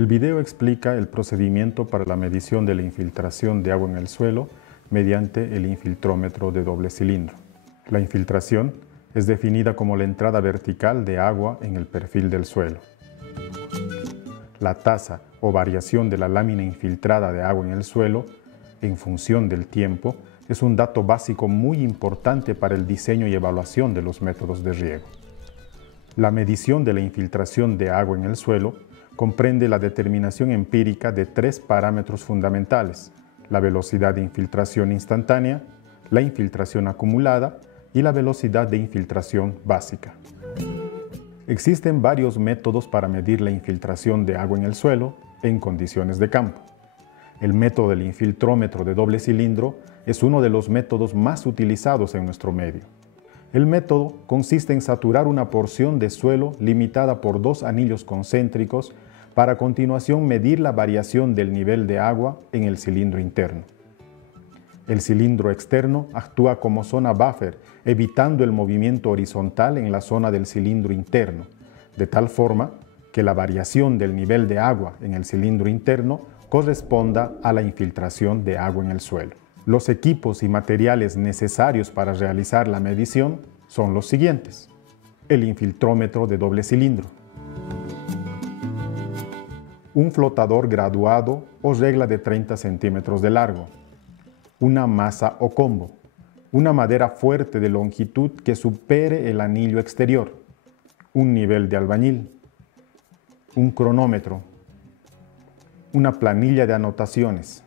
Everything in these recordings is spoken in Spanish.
El video explica el procedimiento para la medición de la infiltración de agua en el suelo mediante el infiltrómetro de doble cilindro. La infiltración es definida como la entrada vertical de agua en el perfil del suelo. La tasa o variación de la lámina infiltrada de agua en el suelo, en función del tiempo, es un dato básico muy importante para el diseño y evaluación de los métodos de riego. La medición de la infiltración de agua en el suelo comprende la determinación empírica de 3 parámetros fundamentales: la velocidad de infiltración instantánea, la infiltración acumulada y la velocidad de infiltración básica. Existen varios métodos para medir la infiltración de agua en el suelo en condiciones de campo. El método del infiltrómetro de doble cilindro es uno de los métodos más utilizados en nuestro medio. El método consiste en saturar una porción de suelo limitada por 2 anillos concéntricos para a continuación medir la variación del nivel de agua en el cilindro interno. El cilindro externo actúa como zona buffer, evitando el movimiento horizontal en la zona del cilindro interno, de tal forma que la variación del nivel de agua en el cilindro interno corresponda a la infiltración de agua en el suelo. Los equipos y materiales necesarios para realizar la medición son los siguientes: el infiltrómetro de doble cilindro, un flotador graduado o regla de 30 centímetros de largo, una masa o combo, una madera fuerte de longitud que supere el anillo exterior, un nivel de albañil, un cronómetro, una planilla de anotaciones,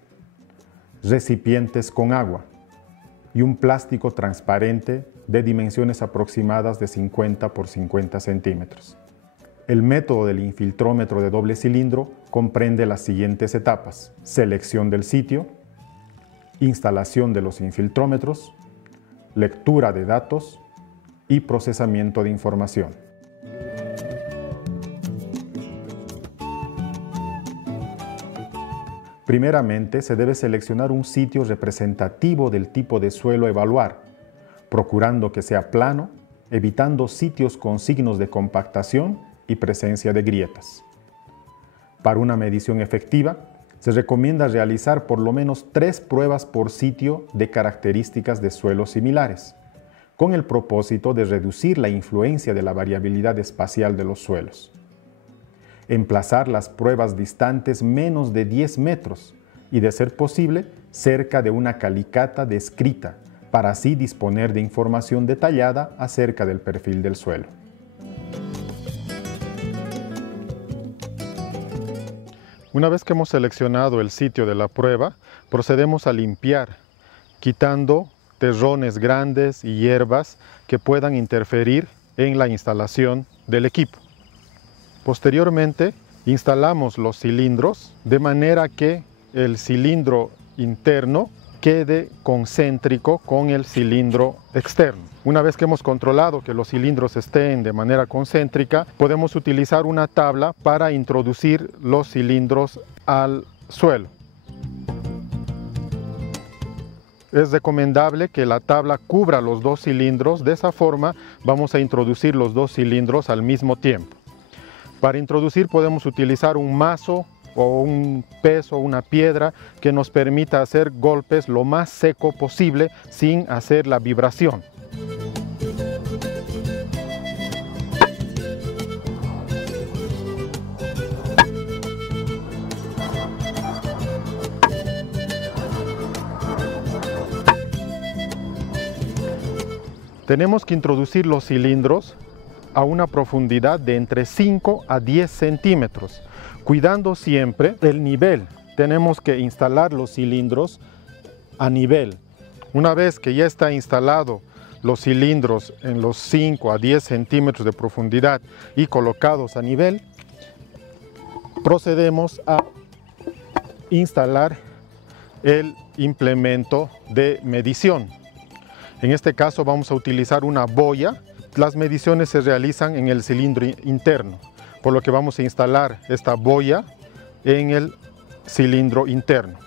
recipientes con agua y un plástico transparente de dimensiones aproximadas de 50 por 50 centímetros. El método del infiltrómetro de doble cilindro comprende las siguientes etapas: selección del sitio, instalación de los infiltrómetros, lectura de datos y procesamiento de información. Primeramente, se debe seleccionar un sitio representativo del tipo de suelo a evaluar, procurando que sea plano, evitando sitios con signos de compactación y presencia de grietas. Para una medición efectiva, se recomienda realizar por lo menos 3 pruebas por sitio de características de suelos similares, con el propósito de reducir la influencia de la variabilidad espacial de los suelos. Emplazar las pruebas distantes menos de 10 metros y, de ser posible, cerca de una calicata descrita, para así disponer de información detallada acerca del perfil del suelo. Una vez que hemos seleccionado el sitio de la prueba, procedemos a limpiar, quitando terrones grandes y hierbas que puedan interferir en la instalación del equipo. Posteriormente, instalamos los cilindros de manera que el cilindro interno quede concéntrico con el cilindro externo. Una vez que hemos controlado que los cilindros estén de manera concéntrica, podemos utilizar una tabla para introducir los cilindros al suelo. Es recomendable que la tabla cubra los 2 cilindros, de esa forma vamos a introducir los 2 cilindros al mismo tiempo. Para introducir podemos utilizar un mazo o un peso, una piedra que nos permita hacer golpes lo más seco posible sin hacer la vibración. Tenemos que introducir los cilindros a una profundidad de entre 5 a 10 centímetros, cuidando siempre el nivel. Tenemos que instalar los cilindros a nivel. Una vez que ya está instalado los cilindros en los 5 a 10 centímetros de profundidad y colocados a nivel, procedemos a instalar el implemento de medición. En este caso vamos a utilizar una boya. Las mediciones se realizan en el cilindro interno, por lo que vamos a instalar esta boya en el cilindro interno.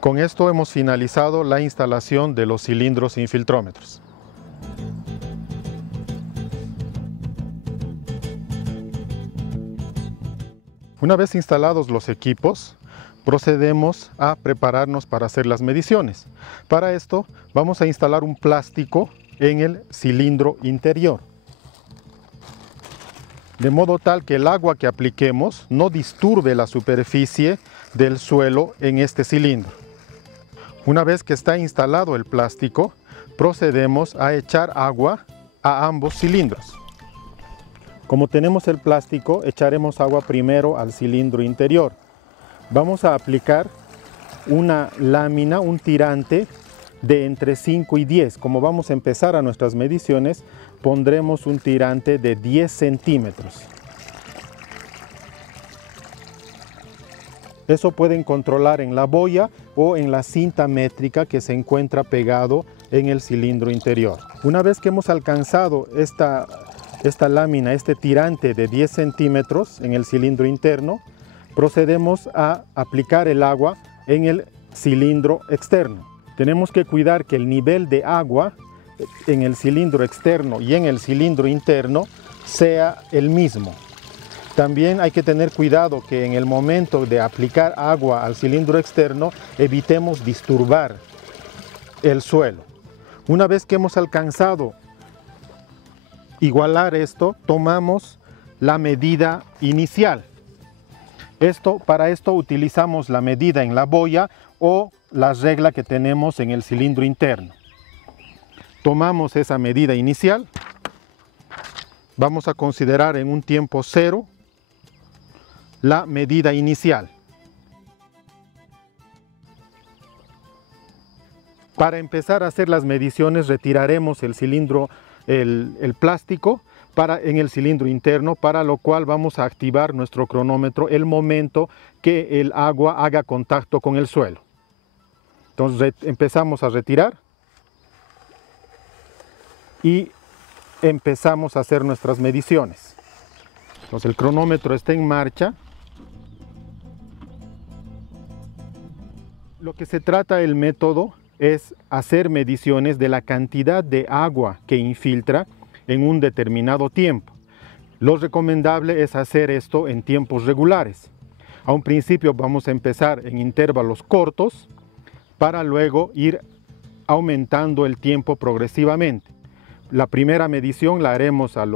Con esto hemos finalizado la instalación de los cilindros infiltrómetros. Una vez instalados los equipos, procedemos a prepararnos para hacer las mediciones. Para esto vamos a instalar un plástico en el cilindro interior, de modo tal que el agua que apliquemos no disturbe la superficie del suelo en este cilindro. Una vez que está instalado el plástico, procedemos a echar agua a ambos cilindros. Como tenemos el plástico, echaremos agua primero al cilindro interior. Vamos a aplicar una lámina, un tirante de entre 5 y 10. Como vamos a empezar a nuestras mediciones, pondremos un tirante de 10 centímetros. Eso pueden controlar en la boya o en la cinta métrica que se encuentra pegado en el cilindro interior. Una vez que hemos alcanzado esta lámina, este tirante de 10 centímetros en el cilindro interno, procedemos a aplicar el agua en el cilindro externo. Tenemos que cuidar que el nivel de agua en el cilindro externo y en el cilindro interno sea el mismo. También hay que tener cuidado que en el momento de aplicar agua al cilindro externo evitemos disturbar el suelo. Una vez que hemos alcanzado igualar esto, tomamos la medida inicial. Para esto utilizamos la medida en la boya o la regla que tenemos en el cilindro interno. Tomamos esa medida inicial, vamos a considerar en un tiempo cero la medida inicial. Para empezar a hacer las mediciones retiraremos el cilindro, el plástico en el cilindro interno, para lo cual vamos a activar nuestro cronómetro el momento que el agua haga contacto con el suelo. Entonces empezamos a retirar y empezamos a hacer nuestras mediciones. Entonces el cronómetro está en marcha. Lo que se trata el método es hacer mediciones de la cantidad de agua que infiltra en un determinado tiempo. Lo recomendable es hacer esto en tiempos regulares. A un principio vamos a empezar en intervalos cortos para luego ir aumentando el tiempo progresivamente. La primera medición la haremos al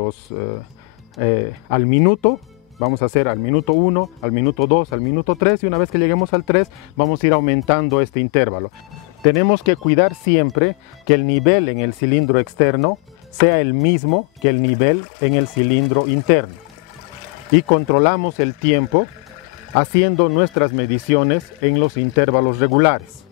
minuto. Vamos a hacer al minuto 1, al minuto 2, al minuto 3 y una vez que lleguemos al 3 vamos a ir aumentando este intervalo. Tenemos que cuidar siempre que el nivel en el cilindro externo sea el mismo que el nivel en el cilindro interno. Y controlamos el tiempo haciendo nuestras mediciones en los intervalos regulares.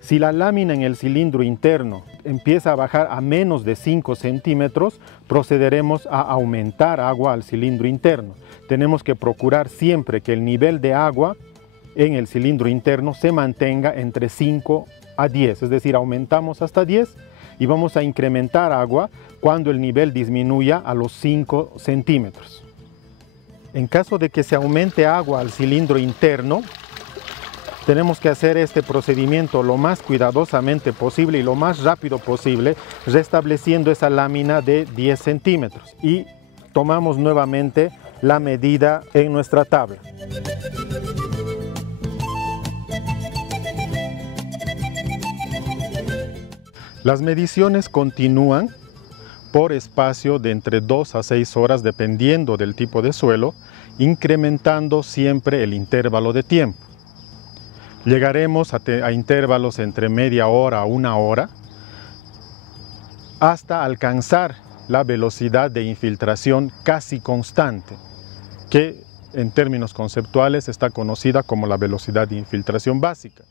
Si la lámina en el cilindro interno empieza a bajar a menos de 5 centímetros, procederemos a aumentar agua al cilindro interno. Tenemos que procurar siempre que el nivel de agua en el cilindro interno se mantenga entre 5 a 10, es decir, aumentamos hasta 10 y vamos a incrementar agua cuando el nivel disminuya a los 5 centímetros. En caso de que se aumente agua al cilindro interno, tenemos que hacer este procedimiento lo más cuidadosamente posible y lo más rápido posible, restableciendo esa lámina de 10 centímetros. Y tomamos nuevamente la medida en nuestra tabla. Las mediciones continúan por espacio de entre 2 a 6 horas dependiendo del tipo de suelo, incrementando siempre el intervalo de tiempo. Llegaremos a intervalos entre media hora a 1 hora hasta alcanzar la velocidad de infiltración casi constante, que en términos conceptuales está conocida como la velocidad de infiltración básica.